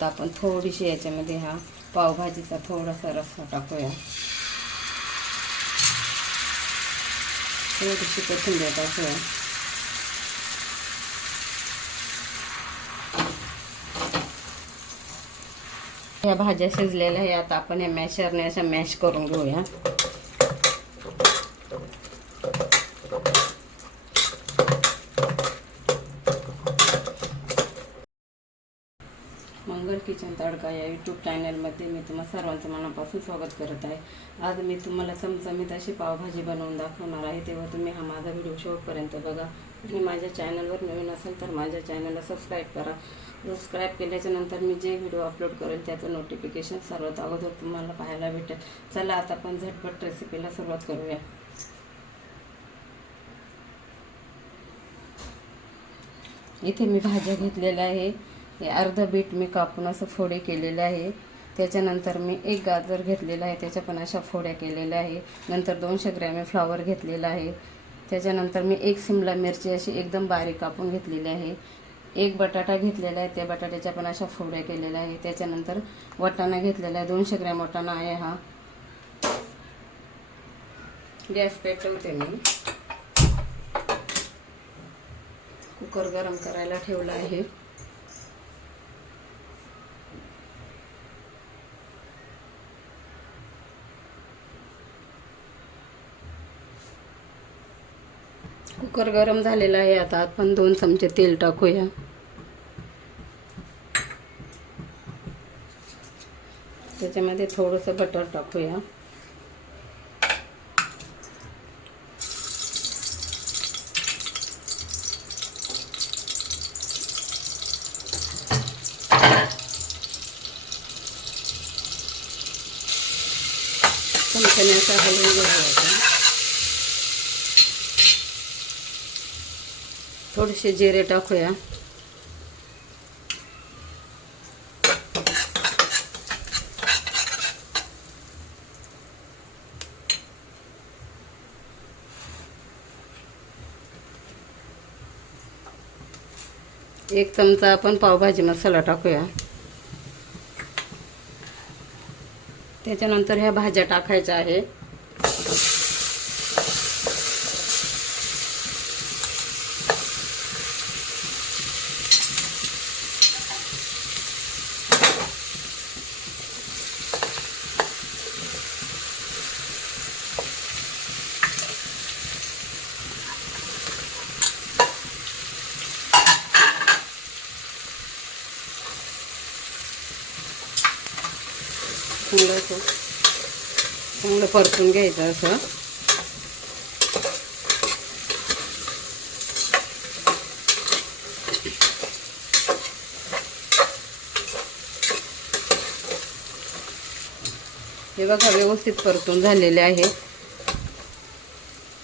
आता आपण थोडीशी याच्यामध्ये हा पावभाजीचा थोडासा रस्सा टाकूया थोडीशी कोथिंबीर टाकूया ह्या भाज्या शिजलेल्या आहे आता आपण या मॅशरने अशा मॅश करून घेऊया. तडका या यूट्यूब चॅनलमध्ये मी तुम्हा सर्वांचं मनापासून स्वागत करत आहे. आज मी तुम्हाला चमचमीत अशी पावभाजी बनवून दाखवणार आहे. तेव्हा तुम्ही हा माझा व्हिडिओ शेवटपर्यंत बघा. आणि माझ्या चॅनलवर नवीन असेल तर माझ्या चॅनलला सबस्क्राईब करा. सबस्क्राईब केल्याच्यानंतर मी जे व्हिडिओ अपलोड करेल त्याचं नोटिफिकेशन सर्वात अगोदर तुम्हाला पाहायला भेटेल. चला आता आपण झटपट रेसिपीला सुरुवात करूया. इथे मी भाज्या घेतलेल्या आहे. हे अर्ध बीट मी कापून असं फोडे केलेले आहे. त्याच्यानंतर मी एक गाजर घेतलेला आहे. त्याच्या पण अशा फोड्या केलेल्या आहे. नंतर दोनशे ग्रॅम मी फ्लावर घेतलेला आहे. त्याच्यानंतर मी एक सिमला मिरची अशी एकदम बारीक कापून घेतलेली आहे. एक बटाटा घेतलेला आहे. त्या बटाट्याच्या पण अशा फोड्या केलेल्या आहे. त्याच्यानंतर वाटाणा घेतलेला आहे. दोनशे ग्रॅम वाटाणा आहे हा. गॅस पेटवते मी. कुकर गरम करायला ठेवला आहे. कुकर गरम झालेला आहे आता. आपण दोन चमचे तेल टाकूया. त्याच्यामध्ये थोडंसं बटर टाकूया. चमच्याने असं हलवून घ्यायचं. थोडेसे जिरे टाकूया. एक चमचा आपण पावभाजी मसाला टाकूया. त्याच्यानंतर ह्या भाज्या टाकायच्या आहे चांगलं चांगलं परतून घ्यायचं असं. हे बघा व्यवस्थित परतून झालेले आहे.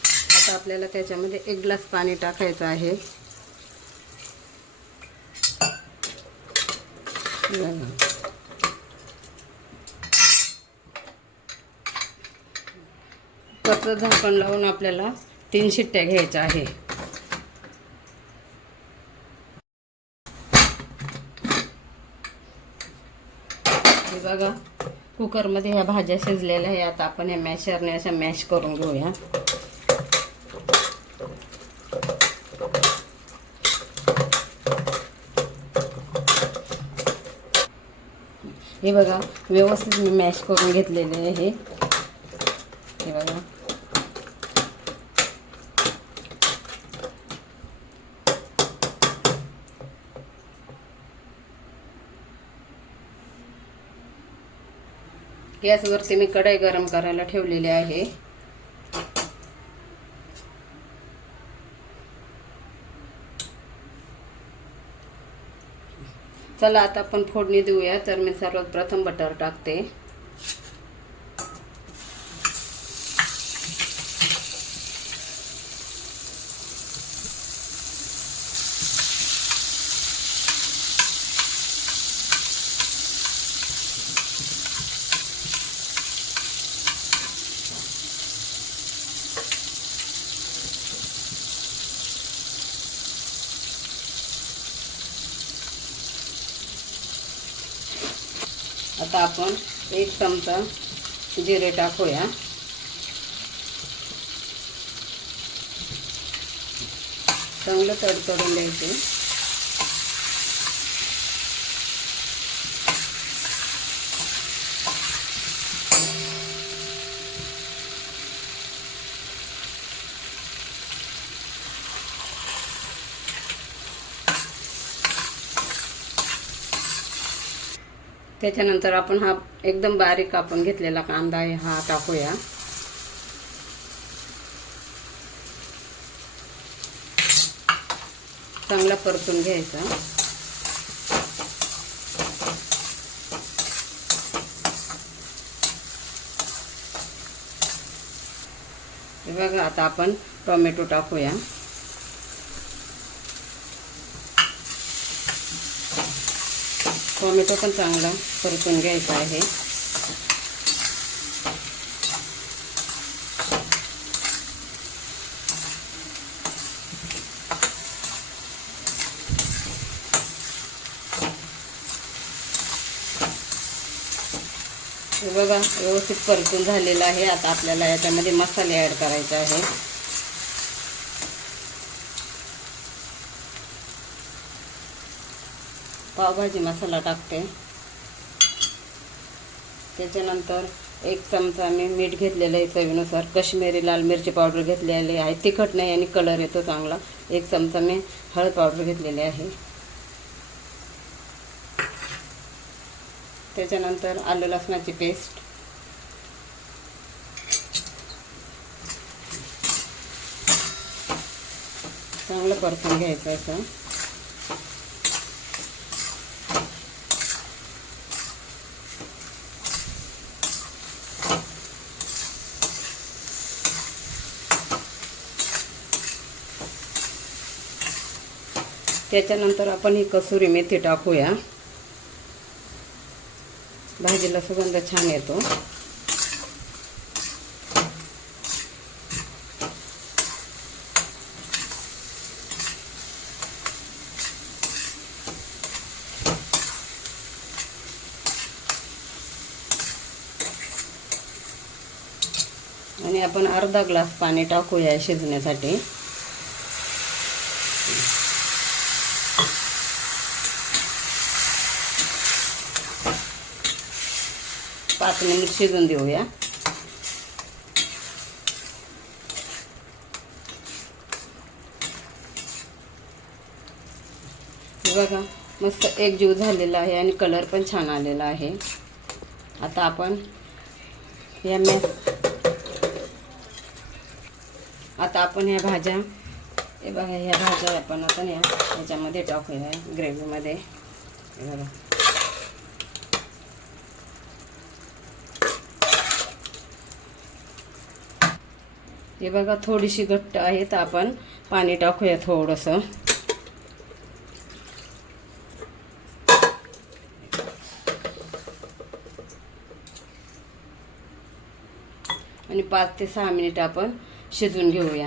आता आपल्याला त्याच्यामध्ये एक ग्लास पाणी टाकायचं आहे. बघा. कुकरचं झाकण लावून आपल्याला तीन शिट्ट्या घ्यायच्या आहे. हे बघा कुकरमध्ये ह्या भाज्या शिजलेल्या आहे आता आपण या मॅशरने अशा मॅश करून घेऊया. हे बघा व्यवस्थित मी मॅश करून घेतलेले आहे हे बघा गॅसवरती मी कढई गरम करायला ठेवलेली आहे. चला आता आपण फोडणी देऊया. तर मी सर्वात प्रथम बटर टाकते. आता आपण एक चमचा जिरे टाकूया. चांगलं तडतडून द्यायचे त्याच्यानंतर आपण हा एकदम बारीक कापून घेतलेला कांदा आहे हा टाकूया. चांगला परतून घ्यायचा. बघा आता आपण टोमॅटो टाकूया. टोमॅटो पण चांगला परतून घ्यायचा आहे. बघा व्यवस्थित परतून झालेलं आहे. आता आपल्याला याच्यामध्ये मसाले ॲड करायचे आहे. पावभाजी मसाला टाकते. त्याच्यानंतर एक चमचा मी मीठ घेतलेलं आहे चवीनुसार. कश्मीरी लाल मिरची पावडर घेतलेली आहे. तिखट नाही आणि कलर येतो चांगला. एक चमचा मी हळद पावडर घेतलेली आहे. त्याच्यानंतर आलं लसणाची पेस्ट चांगलं परतून घ्यायचं असं. त्याच्यानंतर आपण ही कसुरी मेथी टाकूया. भाजीला सुगंध छान येतो. आणि आपण अर्धा ग्लास पाणी टाकूया शिजण्यासाठी. पाच मिनिट शिजून देऊया. बघा मस्त एक जीव झालेला आहे आणि कलर पण छान आलेला आहे. आता आपण या मॅ आता आपण ह्या भाज्या हे बघा ह्या भाज्या आपण आता या ह्याच्यामध्ये टाकूया ग्रेव्हीमध्ये बघा. हे बघा थोडीशी घट्ट आहे तर आपण. पाणी टाकूया थोडंसं. आणि पाच ते सहा मिनिट आपण शिजून घेऊया.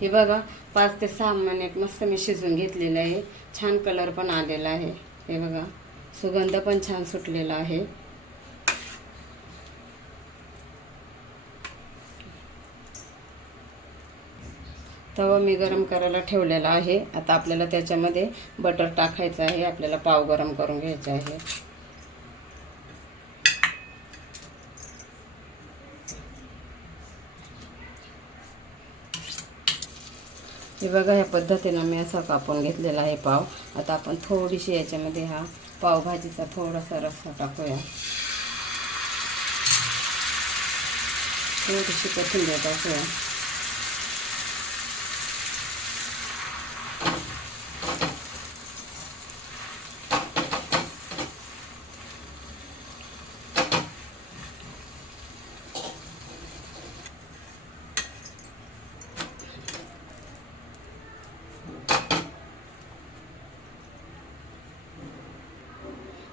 हे बघा पाच ते सहा मिनिट मस्त मी शिजून घेतलेलं आहे. छान कलर पण आलेला आहे. हे बघा सुगंध पण छान सुटलेला आहे. तवा मी गरम करायला ठेवलेला आहे. आता आपल्याला त्याच्यामध्ये बटर टाकायचं आहे. आपल्याला पाव गरम करून घ्यायचा आहे. हे बघा ह्या पद्धतीनं मी असा कापून घेतलेला आहे पाव. आता आपण थोडीशी याच्यामध्ये हा पावभाजीचा थोडासा रस्सा टाकूया. थोडीशी कोथिंबीर टाकूया.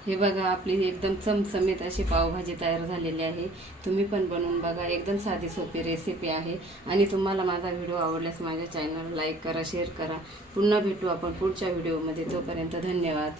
हे बघा आपली एकदम चमचमीत अशी पावभाजी तयार झालेली आहे. तुम्ही पण बनवून बघा एकदम साधी सोपी रेसिपी आहे. आणि तुम्हाला माझा व्हिडिओ आवडल्यास माझ्या चॅनल लाईक करा शेअर करा. पुन्हा भेटू आपण पुढच्या व्हिडिओमध्ये तोपर्यंत धन्यवाद.